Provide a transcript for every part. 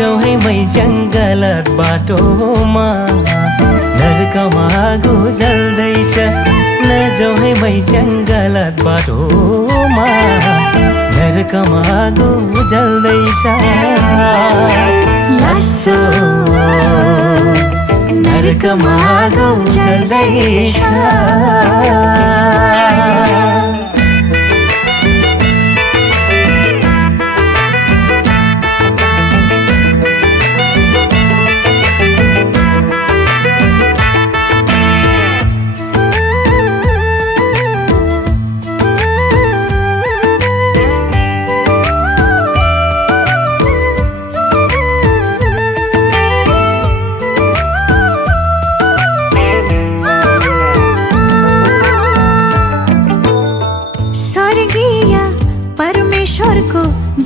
नजाऊ है मै जंगलत बाटोमा नरकमा गुजल्दैछ नजाऊ है मै जंगलत बाटोमा नरकमा गुजल्दैछ लासो नरकमा गुजल्दैछ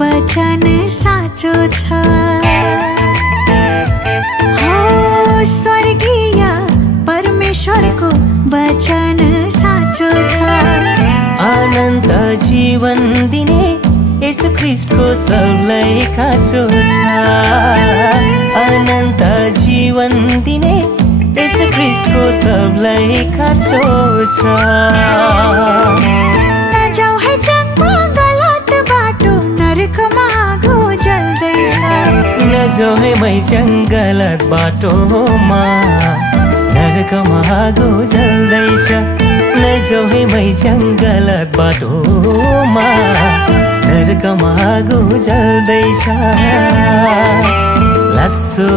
वचन साचो छ हो स्वर्गीय परमेश्वरको वचन साचो छ अनन्त जीवन दिने येशू ख्रीष्टको सबलाई खाँचो छ अनन्त जीवन दिने येशू ख्रीष्टको सबलाई खाँचो छ नजाऊ है मै जंगलत बाटोमा नरकमा गुजल्दैछ नजाऊ है मै जंगलत बाटोमा नरकमा गुजल्दैछ लासो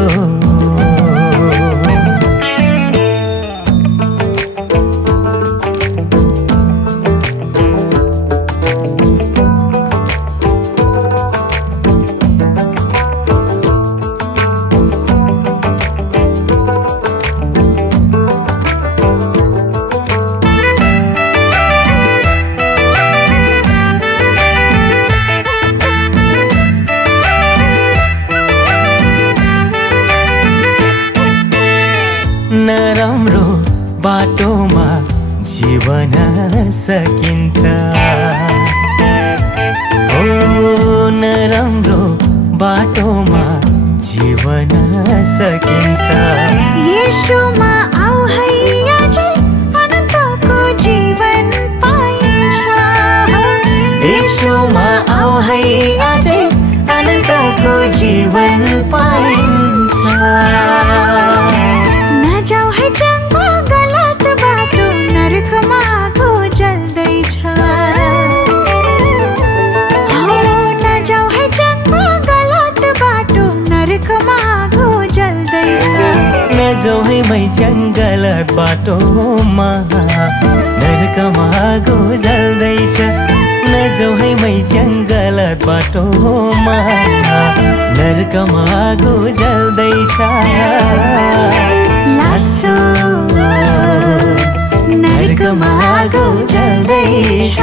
नराम्रो बाटोमा जीवन सकिन्छ ओ नराम्रो बाटोमा जीवन सकिन्छ येशूमा आऊ है अझै अनन्तको जीवन पाइन्छ येशूमा आऊ है अझै अनन्तको जीवन पाइन्छ नजाऊ है जंगलत बाटो नरकमा गुजल्दैछ हो नजाऊ है जंगलत बाटो नरकमा गुजल्दैछ नजाऊ है मै जंगलत बाटोमा नरकमा गुजल्दैछ नजाऊ है मै जंगलत बाटोमा नरकमा गुजल्दैछ लासो नरकमा गुजल्दैछ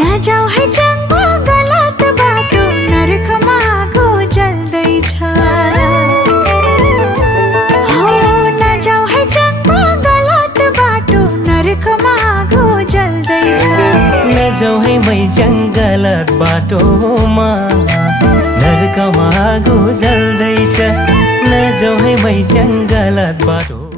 नजाऊ है जंगलत बाटो नरकमा गुजल्दैछ हो नजाऊ है जंगलत बाटो नरकमा गुजल्दैछ नजाऊ है मै जंगलत बाटोमा नरकमा गुजल्दैछ नजाऊ है मै जंगलत बाटो